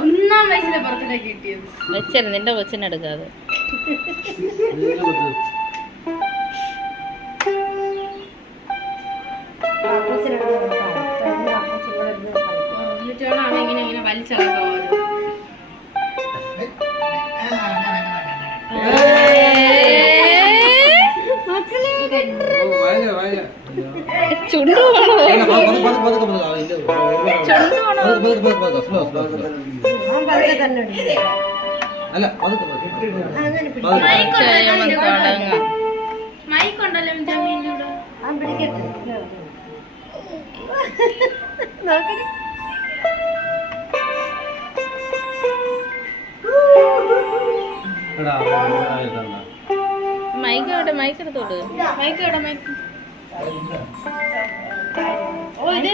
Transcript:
ഒന്നാം വയസ്സിലെ ബർത്ത്ഡേ കിട്ടിയത് വെച്ചല്ല നിന്റെ കൊച്ചിനെടുക്കാതെ എന്നിട്ടാണ് ഇങ്ങനെ ഇങ്ങനെ വലിച്ചടക്കാവോ മൈക്കുണ്ടല്ലോ ജമീനിലൂടെ മൈക്കവിടെ മൈക്കെടുത്തോട്ട് മൈക്ക് ഓ ഇതേ